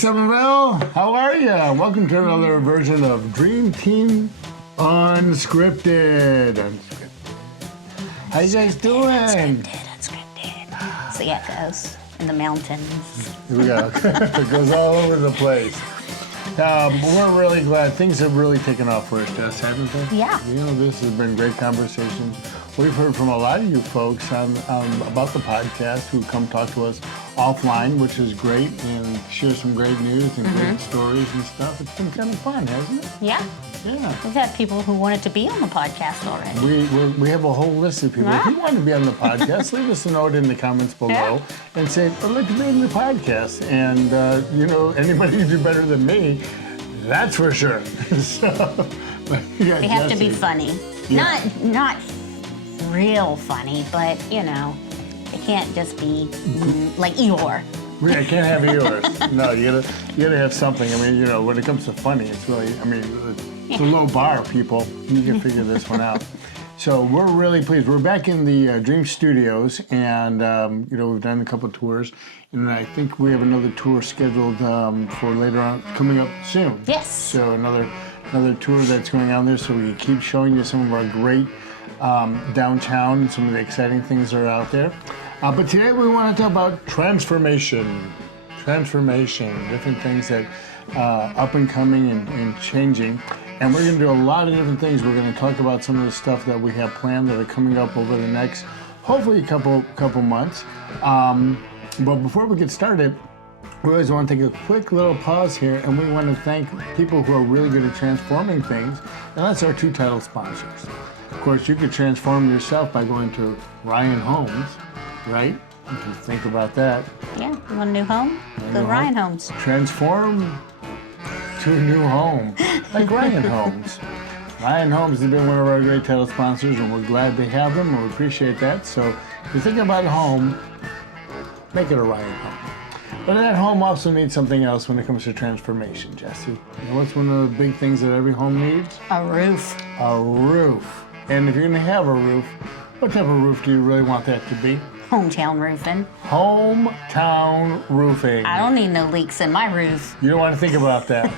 Somerville. How are you? Welcome to another version of Dream Team Unscripted. How you guys doing? Unscripted. It's the echoes in the mountains. Here we go. It goes all over the place. We're really glad. Things have really taken off for us, Jess, haven't they? Yeah. You know, this has been great conversations. We've heard from a lot of you folks about the podcast who come talk to us offline, which is great, and share some great news and great stories and stuff. It's been kind of fun, hasn't it? Yeah. Yeah. We've had people who wanted to be on the podcast already. We have a whole list of people. If you want to be on the podcast, leave us a note in the comments below and say, I'd like to be on the podcast. And, anybody who do better than me, that's for sure. They have to be funny. Yeah. Not real funny, but, it can't just be like Eeyore. Yeah, I can't have yours. No, you gotta have something. I mean, when it comes to funny, it's really, it's a low bar, people. You can figure this one out. So we're really pleased. We're back in the Dream Studios, and we've done a couple of tours, and I think we have another tour scheduled for later on, coming up soon. Yes. So another tour that's going on there. So we keep showing you some of our great downtown, some of the exciting things that are out there. But today we want to talk about transformation, different things that up and coming and changing. And we're going to do a lot of different things. We're going to talk about some of the stuff that we have planned that are coming up over the next, hopefully, couple months. But before we get started, we always want to take a quick little pause here, and we want to thank people who are really good at transforming things, and that's our two title sponsors. Of course, you could transform yourself by going to Ryan Homes, right? You can think about that. Yeah, you want a new home? Go to Ryan Homes. Transform to a new home, like Ryan Homes. Ryan Homes has been one of our great title sponsors, and we're glad they have them, and we appreciate that. So if you're thinking about a home, make it a Ryan Home. But that home also needs something else when it comes to transformation, Jesse. What's one of the big things that every home needs? A roof. A roof. And if you're going to have a roof, what type of roof do you really want that to be? Hometown roofing. Hometown roofing. I don't need no leaks in my roof. You don't want to think about that.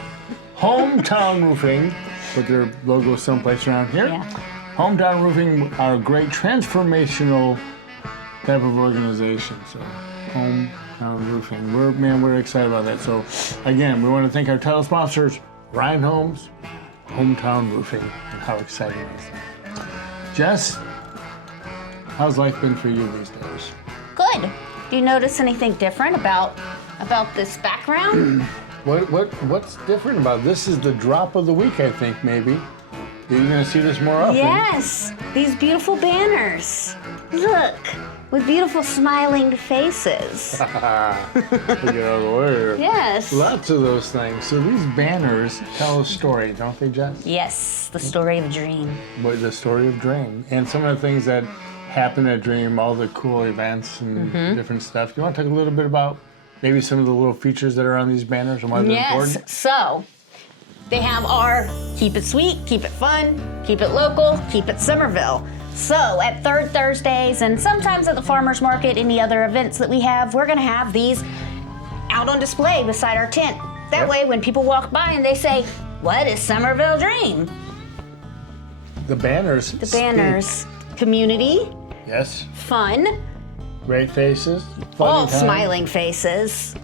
Hometown Roofing, put their logo someplace around here. Yeah. Hometown Roofing are a great transformational type of organization. So, Hometown Roofing. We're excited about that. So, again, we want to thank our title sponsors, Ryan Homes, Hometown Roofing, and how exciting is that? Jess, how's life been for you these days? Good. Do you notice anything different about this background? What's different about it? This is the drop of the week, I think, maybe. You're going to see this more often. Yes, these beautiful banners. Look, with beautiful smiling faces. Get out of the way. Yes. Lots of those things. So these banners tell a story, don't they, Jess? Yes, the story of Dream. But the story of Dream. And some of the things that happen at Dream, all the cool events and different stuff. You want to talk a little bit about maybe some of the little features that are on these banners and why they're important? Yes, so they have our keep it sweet, keep it fun, keep it local, keep it Somerville. So at Third Thursdays and sometimes at the farmer's market, any other events that we have, we're gonna have these out on display beside our tent. That way when people walk by and they say, what is Somerville Dream? The banners. The banners, community. Yes. Fun. Great faces. All smiling faces.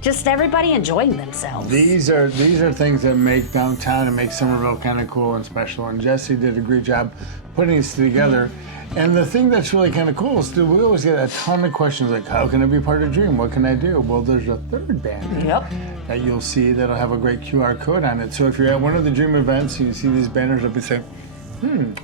Just everybody enjoying themselves. These are things that make downtown and make Somerville kind of cool and special. And Jesse did a great job putting this together. And the thing that's really kind of cool is we always get a ton of questions like, how can I be part of Dream? What can I do? Well, there's a third banner that you'll see that'll have a great QR code on it. So if you're at one of the Dream events, you see these banners up and say,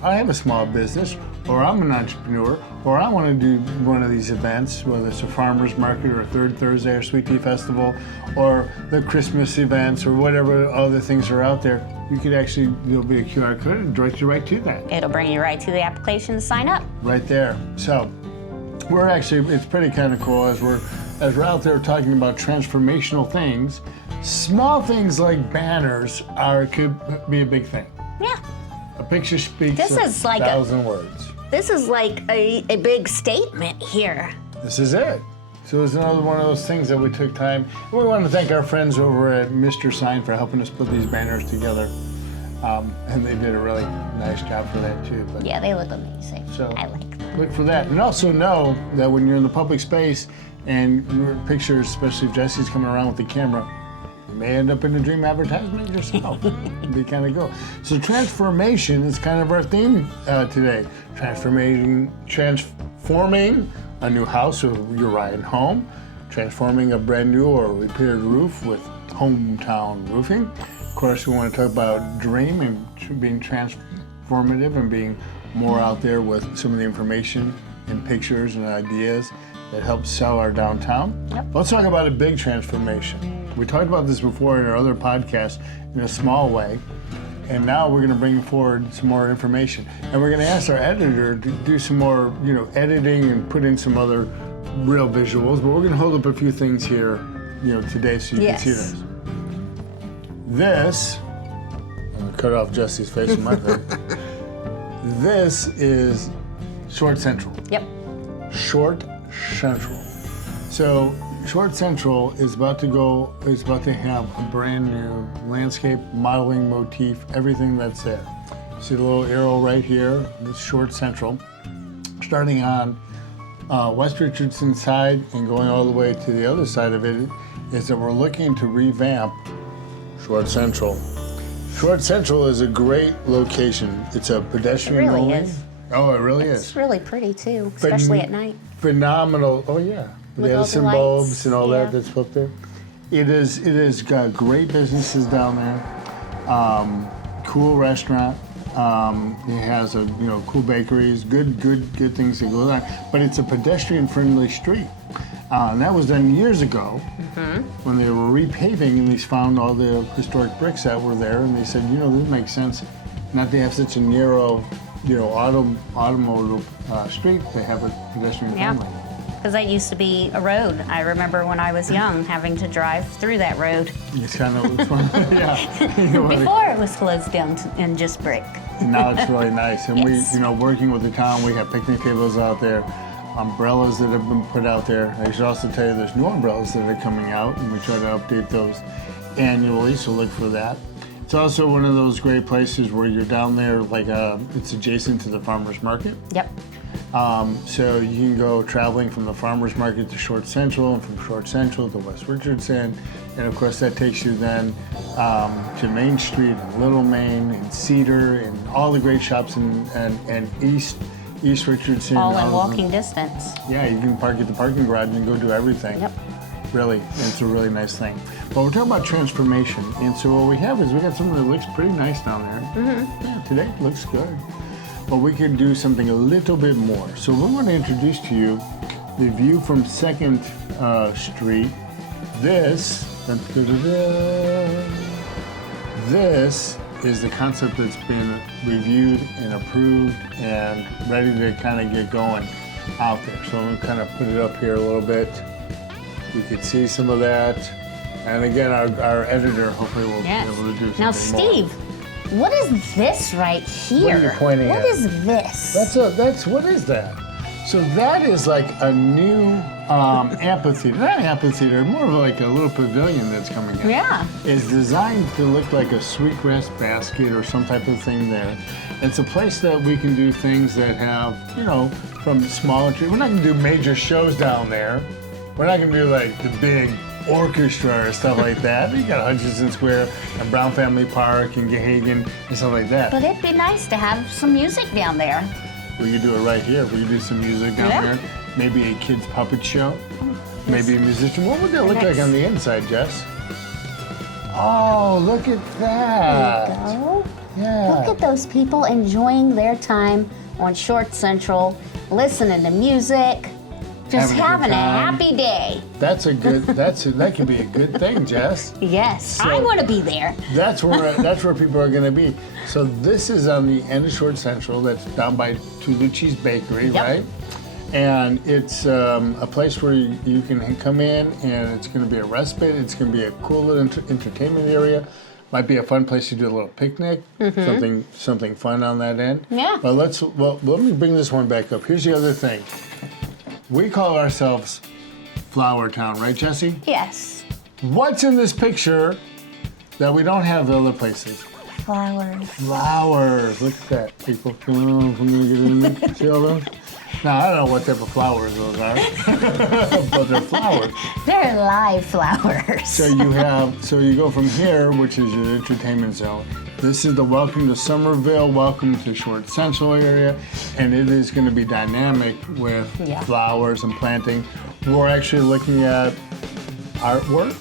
I have a small business, or I'm an entrepreneur, or I want to do one of these events, whether it's a farmer's market or a Third Thursday or Sweet Tea Festival, or the Christmas events, or whatever other things are out there. You could actually, there'll be a QR code and direct you right to that. It'll bring you right to the application to sign up. Right there. So it's pretty kind of cool as we're out there talking about transformational things. Small things like banners could be a big thing. Yeah. A picture speaks This is like 1,000 words. This is like a big statement here. This is it. So it was another one of those things that we took time. We want to thank our friends over at Mr. Sign for helping us put these banners together. And they did a really nice job for that too. But Yeah, they look amazing. So I like them. look for that. And also know that when you're in the public space and your pictures, especially if Jesse's coming around with the camera, you may end up in a dream advertisement yourself. It'd be kind of cool. So transformation is kind of our theme today. Transforming a new house or your Ryan home, transforming a brand new or repaired roof with hometown roofing. Of course, we want to talk about dream and being transformative and being more out there with some of the information and pictures and ideas that help sell our downtown. Yep. Let's talk about a big transformation. We talked about this before in our other podcasts in a small way. And now we're going to bring forward some more information. And we're going to ask our editor to do some more, editing and put in some other real visuals. But we're going to hold up a few things here, today so you can see this. This, I'm going to cut off Jesse's face from my face. This is Short Central. Yep. Short Central. So Short Central is about to have a brand new landscape modeling motif, everything that's there. See the little arrow right here, this Short Central. Starting on West Richardson side and going all the way to the other side of it is that we're looking to revamp Short Central. Short Central is a great location. It's a pedestrian It really only. is. Oh, it really is. It's really pretty too, especially at night. Phenomenal. Oh yeah. With The all Edison the lights, bulbs and all yeah. that that's up there. It is got great businesses down there. Cool restaurant. It has cool bakeries, good things that go on. But it's a pedestrian friendly street. And that was done years ago when they were repaving and they found all the historic bricks that were there and they said, this makes sense not to have such a narrow, automotive street. They have it pedestrian friendly. Because that used to be a road. I remember when I was young having to drive through that road. It's kind of, yeah. Before it was closed down and just brick. Now it's really nice. And Yes. we, working with the town, we have picnic tables out there, umbrellas that have been put out there. I should also tell you there's new umbrellas that are coming out and we try to update those annually, so look for that. It's also one of those great places where you're down there, it's adjacent to the farmer's market. Yep. So you can go traveling from the farmer's market to Short Central and from Short Central to West Richardson. And of course that takes you then to Main Street and Little Main and Cedar and all the great shops and East Richardson. All in walking distance. Yeah, you can park at the parking garage and go do everything. Yep. Really, it's a really nice thing. But we're talking about transformation. And so what we have is we got something that looks pretty nice down there. Yeah, today it looks good. But we could do something a little bit more. So we want to introduce to you the view from 2nd Street. This is the concept that's been reviewed and approved and ready to kind of get going out there. So I'm going to kind of put it up here a little bit. You can see some of that. And again, our editor hopefully will be able to do something Now, more. Steve, what is this right here? What are you pointing at? What is this? What is that? So that is like a new amphitheater. Not an amphitheater, more of like a little pavilion that's coming in. Yeah. It's designed to look like a sweetgrass basket or some type of thing there. It's a place that we can do things that have, from smaller to, we're not gonna do major shows down there. We're not gonna do like the big orchestra or stuff like that. You got Hutchinson Square and Brown Family Park and Gahagan and stuff like that. But it'd be nice to have some music down there. We could do it right here. We could do some music down there. Maybe a kid's puppet show. Maybe a musician. What would that look like on the inside, Jess? Oh, look at that. There you go. Yeah. Look at those people enjoying their time on Short Central, listening to music, just having a happy day. That could be a good thing, Jess. Yes, I want to be there. That's where people are going to be. So this is on the end of Short Central. That's down by Tulucci's Bakery, right? And it's a place where you can come in, and it's going to be a respite. It's going to be a cool little entertainment area. Might be a fun place to do a little picnic, something fun on that end. Yeah. But let me bring this one back up. Here's the other thing. We call ourselves Flower Town, right, Jesse? Yes. What's in this picture that we don't have in other places? Flowers. Flowers. Look at that, people. Come on, I'm gonna get in there. See all those? Now, I don't know what type of flowers those are, but they're flowers. They're live flowers. So you go from here, which is your entertainment zone. This is the welcome to Somerville, welcome to Short Central area, and it is going to be dynamic with flowers and planting. We're actually looking at artwork,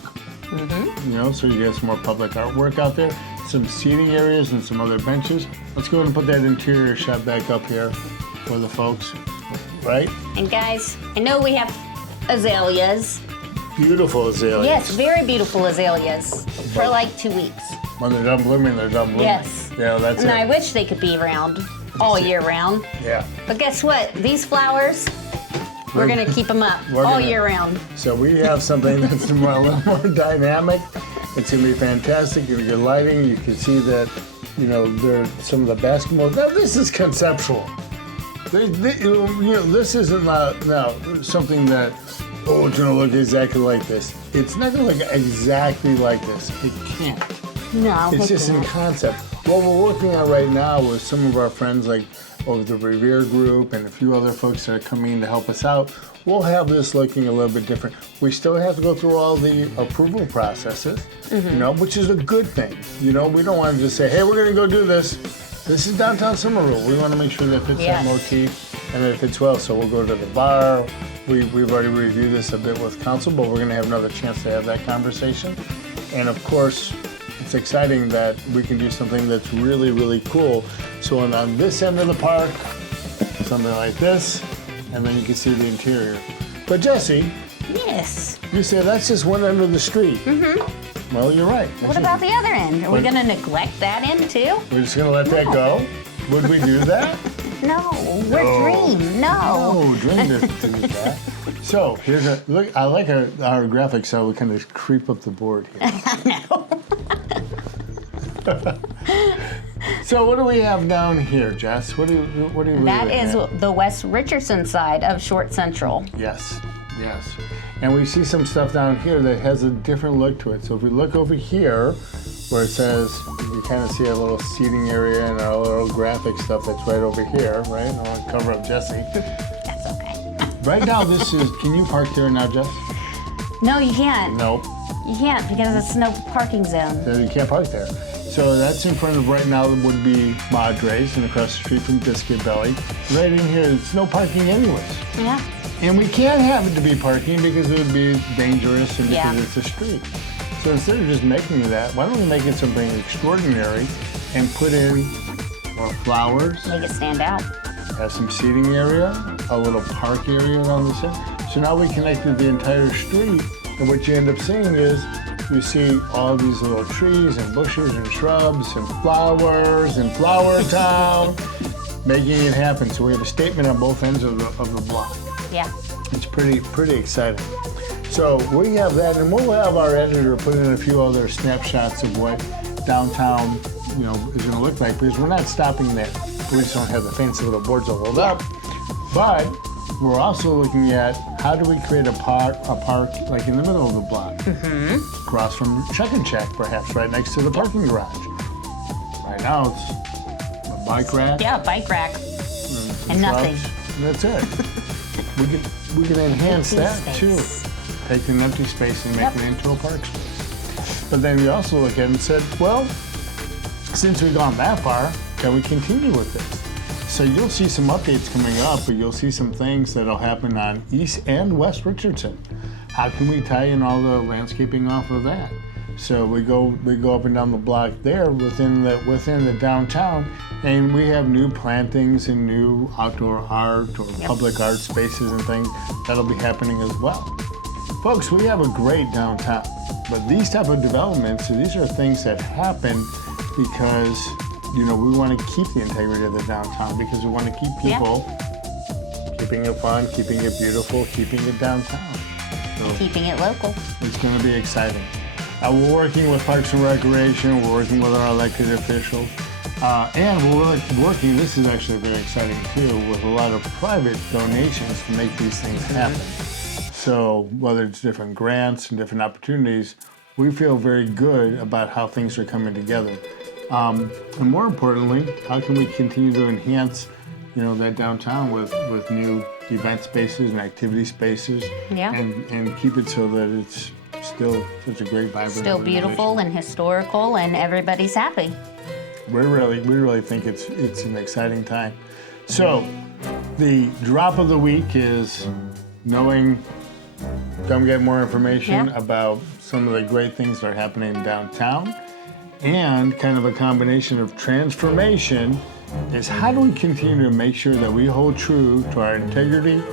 so you get some more public artwork out there, some seating areas and some other benches. Let's go ahead and put that interior shot back up here for the folks, right? And guys, I know we have azaleas. Beautiful azaleas. Yes, very beautiful azaleas for like 2 weeks. When they're done blooming, they're done blooming. Yes. Yeah, that's and it. I wish they could be around all year round. Yeah. But guess what? These flowers, we're going to keep them up all year round. So we have something that's a little more dynamic. It's going to be fantastic. You're going to get lighting. You can see that, there are some of the basketball. Now, this is conceptual. This isn't now something that, it's going to look exactly like this. It's not going to look exactly like this. It can't. No. It's just in concept. What we're working on right now with some of our friends like over the Revere Group and a few other folks that are coming in to help us out, we'll have this looking a little bit different. We still have to go through all the approval processes, which is a good thing. We don't want to just say, hey, we're going to go do this. This is downtown Somerville. We want to make sure that fits that motif and that it fits well. So we'll go to the bar. We've already reviewed this a bit with council, but we're going to have another chance to have that conversation. And of course, it's exciting that we can do something that's really, really cool. So on this end of the park, something like this, and then you can see the interior. But Jesse, yes. You say that's just one end of the street. Well, you're right. What about the other end? Are we going to neglect that end too? We're just going to let that go? Would we do that? No, we're Dream. No. Dream didn't do that. So here's look. I like our graphics, so we kind of creep up the board here. I know. So what do we have down here, Jess? What do you? That is the West Richardson side of Short Central. Yes. And we see some stuff down here that has a different look to it. So if we look over here, where it says, you kind of see a little seating area and our little graphic stuff that's right over here, right? I want to cover up Jesse. That's okay. Right now, can you park there now, Jess? No, you can't. Nope. You can't because it's no parking zone. So you can't park there. So that's in front of right now would be Madre's and across the street from Biscuit Belly. Right in here, it's no parking anyways. Yeah. And we can't have it to be parking because it would be dangerous and because it's a street. So instead of just making that, why don't we make it something extraordinary and put in more flowers, Make it stand out. have some seating area, a little park area on this end. So now we connected the entire street, and what you end up seeing is you see all these little trees and bushes and shrubs and flowers and Flower Town, making it happen. So we have a statement on both ends of the block. Yeah. It's pretty exciting. So we have that, and we'll have our editor put in a few other snapshots of what downtown, is going to look like, because we're not stopping there. We just don't have the fancy little boards all rolled up. But we're also looking at how do we create a park like in the middle of the block, across from Check and Check, perhaps right next to the parking garage. Right now it's a bike rack. Yeah, bike rack. And nothing. And that's it. We can enhance that too. Take an empty space and make it into a park space. But then we also look at it and said, well, since we've gone that far, can we continue with this? So you'll see some updates coming up, but you'll see some things that'll happen on East and West Richardson. How can we tie in all the landscaping off of that? So we go up and down the block there within the downtown, and we have new plantings and new outdoor art or public art spaces and things that'll be happening as well. Folks, we have a great downtown, but these type of developments, these are things that happen because we want to keep the integrity of the downtown, because we want to keep people keeping it fun, keeping it beautiful, keeping it downtown. So Keeping it local. it's going to be exciting. We're working with Parks and Recreation, we're working with our elected officials, and we're working, this is actually very exciting too, with a lot of private donations to make these things happen. So whether it's different grants and different opportunities, we feel very good about how things are coming together. And more importantly, how can we continue to enhance, that downtown with new event spaces and activity spaces, and keep it so that it's still such a great, vibrant, still beautiful and historical, and everybody's happy. We really think it's an exciting time. So, the drop of the week is come get more information about some of the great things that are happening downtown, and kind of a combination of transformation is how do we continue to make sure that we hold true to our integrity,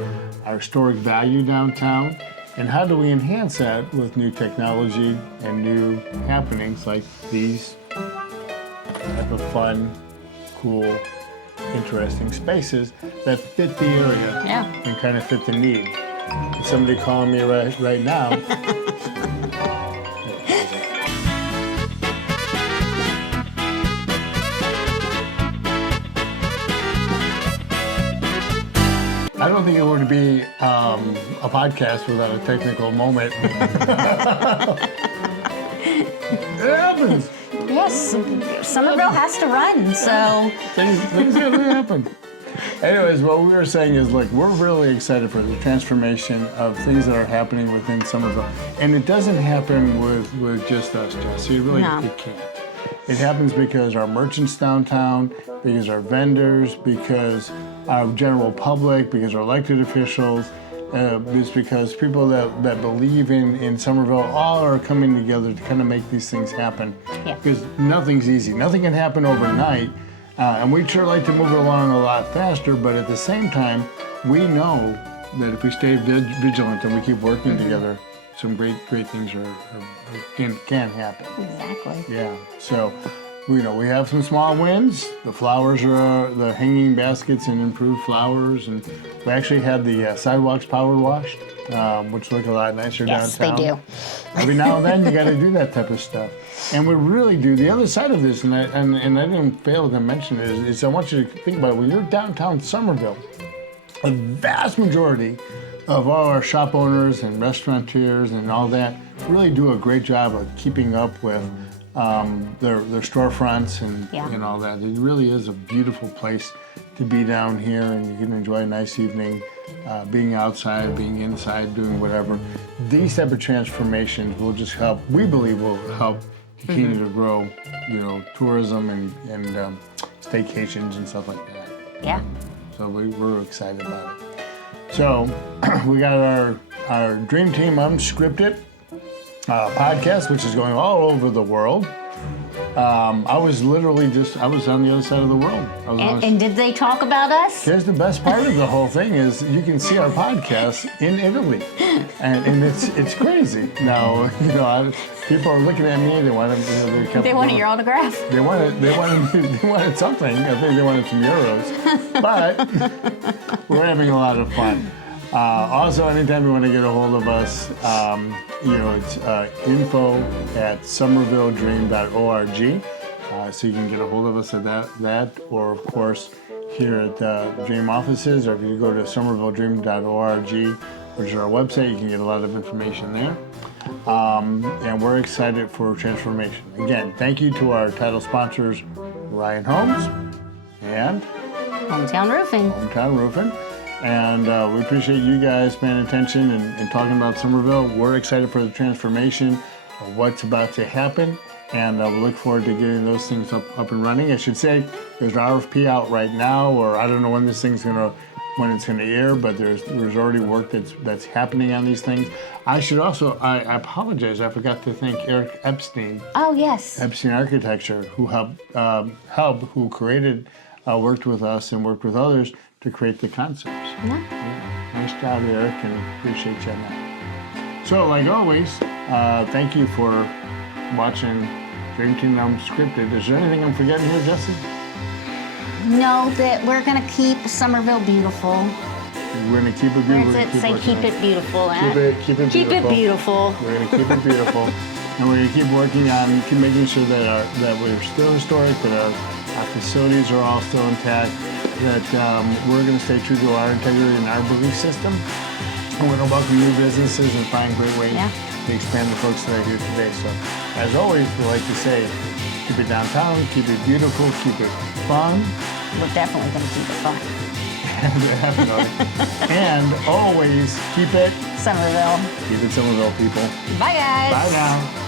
our historic value downtown, and how do we enhance that with new technology and new happenings like these type of fun, cool, interesting spaces that fit the area and kind of fit the need. If somebody calling me right now. I don't think it would be a podcast without a technical moment. It happens. Yes, Somerville has to run, so. Things have to happen. Anyways, what we were saying is, we're really excited for the transformation of things that are happening within Somerville. And it doesn't happen with just us, Jesse. It can't. It happens because our merchants downtown, because our vendors, because our general public, because our elected officials, it's because people that believe in Somerville all are coming together to kind of make these things happen. Yeah. Because nothing's easy. Nothing can happen overnight. And we'd sure like to move it along a lot faster, but at the same time, we know that if we stay vigilant and we keep working together, some great things can happen. Exactly. Yeah. So, we have some small wins. The flowers are the hanging baskets and improved flowers, and we actually had the sidewalks power washed, which look a lot nicer downtown. Yes, they do. Every now and then, you got to do that type of stuff. And we really do. The other side of this, and I didn't fail to mention it, is I want you to think about it. When you're downtown Somerville, a vast majority of all our shop owners and restaurateurs and all that really do a great job of keeping up with their storefronts and all that. It really is a beautiful place to be down here, and you can enjoy a nice evening being outside, being inside, doing whatever. These type of transformations will just help, we believe will help continue to grow, tourism and staycations and stuff like that. Yeah. So we're excited about it. So we got our Dream Team Unscripted podcast, which is going all over the world. I was on the other side of the world. And did they talk about us? Here's the best part of the whole thing is you can see our podcast in Italy, and it's crazy. Now people are looking at me. They wanted your autograph. They wanted something. I think they wanted some euros, but we're having a lot of fun. Also, anytime you want to get a hold of us, it's info@somervilledream.org. So you can get a hold of us at that, or of course here at the Dream offices, or if you go to somervilledream.org, which is our website, you can get a lot of information there. And we're excited for transformation. Again, thank you to our title sponsors, Ryan Homes and Hometown Roofing. And we appreciate you guys paying attention and talking about Somerville. We're excited for the transformation of what's about to happen, and we look forward to getting those things up and running. I should say there's an RFP out right now, or I don't know when this thing's when it's gonna air, but there's already work that's happening on these things. I should also, I apologize, I forgot to thank Eric Epstein. Oh, yes. Epstein Architecture, who who created, worked with us and worked with others to create the concepts. Yeah. Nice job, Eric, and appreciate you on that. So, like always, thank you for watching Dream Team Unscripted. Is there anything I'm forgetting here, Jesse? No, that we're going to keep Somerville beautiful. We're going to keep it beautiful. Keep it beautiful. Keep it beautiful. We're going to keep it beautiful. And we're going to keep working on making sure that we're still historic, that our facilities are all still intact, that we're going to stay true to our integrity and our belief system. We want to welcome new businesses and find great ways Yeah. to expand the folks that are here today. So, as always, we like to say, keep it downtown, keep it beautiful, keep it fun. We're definitely going to keep it fun. And always keep it Somerville. Somerville, people. Bye, guys. Bye now.